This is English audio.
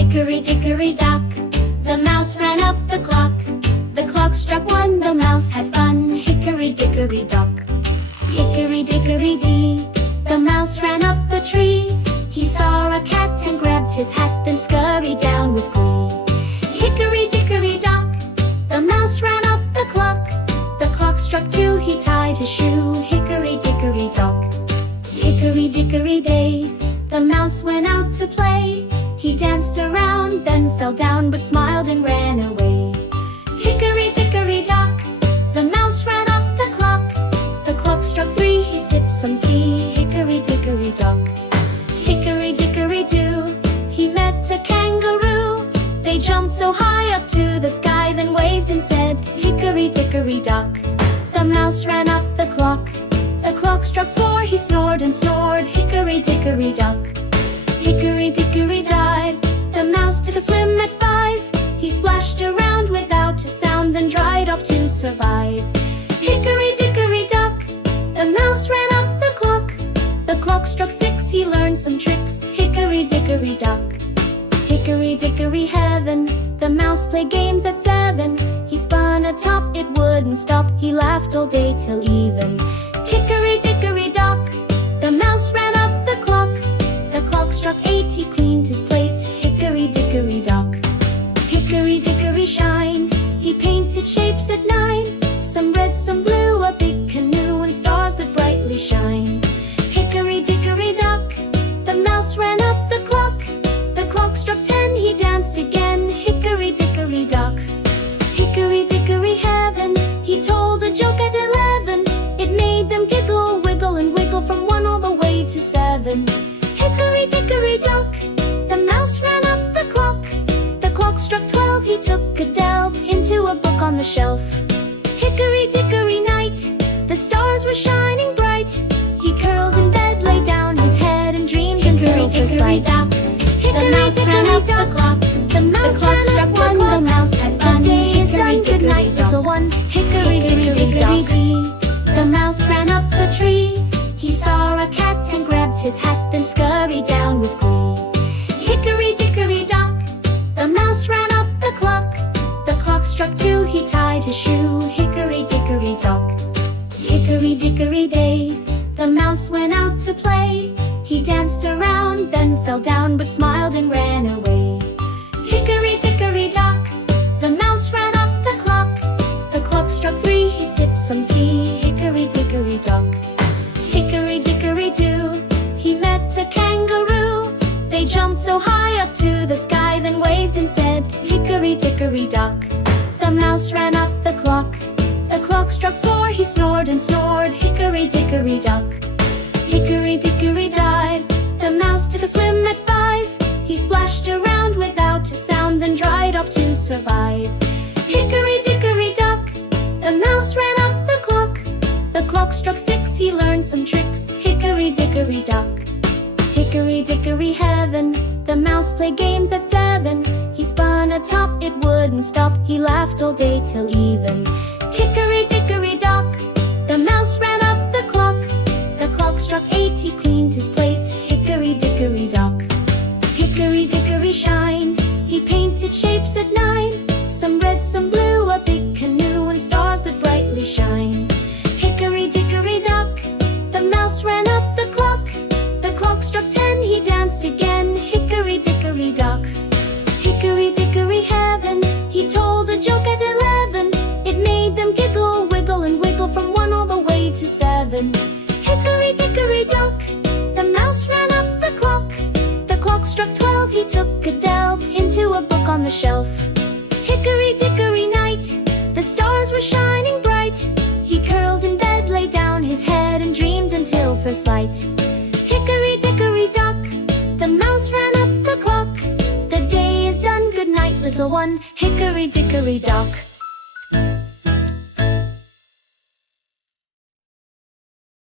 Hickory dickory dock, the mouse ran up the clock. The clock struck one, the mouse had fun. Hickory dickory dock. Hickory dickory dee, the mouse ran up a tree. He saw a cat and grabbed his hat, then scurried down with glee. Hickory dickory dock, the mouse ran up the clock. The clock struck two, he tied his shoe. Hickory dickory dock. Hickory dickory day, the mouse went out to play. He danced around, then fell down, but smiled and ran away. Hickory dickory dock, the mouse ran up the clock. The clock struck three, he sipped some tea. Hickory dickory dock. Hickory dickory do, he met a kangaroo. They jumped so high up to the sky, then waved and said, Hickory dickory dock. The mouse ran up the clock. The clock struck four, he snored and snored. Hickory dickory dock. Hickory dickory dive, the mouse took a swim at five. He splashed around without a sound, then dried off to survive. Hickory dickory dock, the mouse ran up the clock. The clock struck six, he learned some tricks. Hickory dickory dock. Hickory dickory heaven, the mouse played games at seven. He spun a top, it wouldn't stop. He laughed all day till even. Hickory dickory dock, the mouse ran up the clock. The clock struck eight, he cleaned his plate. Hickory dickory dock. Hickory dickory shine, he painted shapes at nine. Some red, some blue, a big canoe, and stars that brightly shine. Hickory dickory dock, the mouse ran up the clock. The clock struck 10, he danced again. Hickory dickory dock. Hickory dickory heaven, he told a joke at 11. It made them giggle, wiggle and wiggle from 1 all the way to 7. Hickory dickory dock, the mouse ran up the clock. The clock struck 12, he took a delve into a book on the shelf. Hickory dickory night, the stars were shining bright. He curled in bed, lay down his head, and dreamed until it was light. The mouse ran up the clock. The mouse ran struck up one. The mouse had fun. The day is done. Good night, little one. Hickory dickory dock. The mouse ran up a tree. He saw a cat and grabbed his hat, then scurried down with glee. Hickory dickory dock, the mouse ran up the clock. The clock struck two, he tied his shoe. Hickory dickory dock. Hickory dickory day, the mouse went out to play. He danced around, then fell down, but smiled and ran away. Hickory dickory dock, the mouse ran up the clock. The clock struck three, he sipped some tea. Hickory dickory dock. Hickory dickory do, he met a kangaroo. They jumped so high up to the sky, then waved and said, Hickory dickory dock. The mouse ran up the clock. The clock struck four, he snored and snored. Hickory dickory dock. Hickory dickory dive, the mouse took a swim at 5. He splashed around without a sound, then dried off to survive. Hickory dickory dock, the mouse ran up the clock. The clock struck 6, he learned some tricks. Hickory dickory dock. Hickory dickory heaven, the mouse played games at 7. He spun a top, it wouldn't stop. He laughed all day till even. Hickory dickory dock, the mouse ran up the clock. The clock struck 8, he cleaned his plate. Hickory dickory dock. Hickory dickory shine, he painted shapes at 9. Some red, some blue, a big canoe, and stars that brightly shine. Hickory dickory dock, the mouse ran up the clock. The clock struck 10, he danced again. Hickory dickory dock. Hickory dickory heaven, he told a joke at 11. It made them giggle, wiggle and wiggle from 1 all the way to 7. Hickory dickory dock, the mouse ran up the clock. The clock struck 12, he took a delve into a book on the shelf. Hickory dickory night, the stars were shining bright. He curled in bed, lay down his head, and dreamed until first light. Hickory dickory dock, the mouse ran up the clock. The day is done, good night, little one. Hickory dickory dock.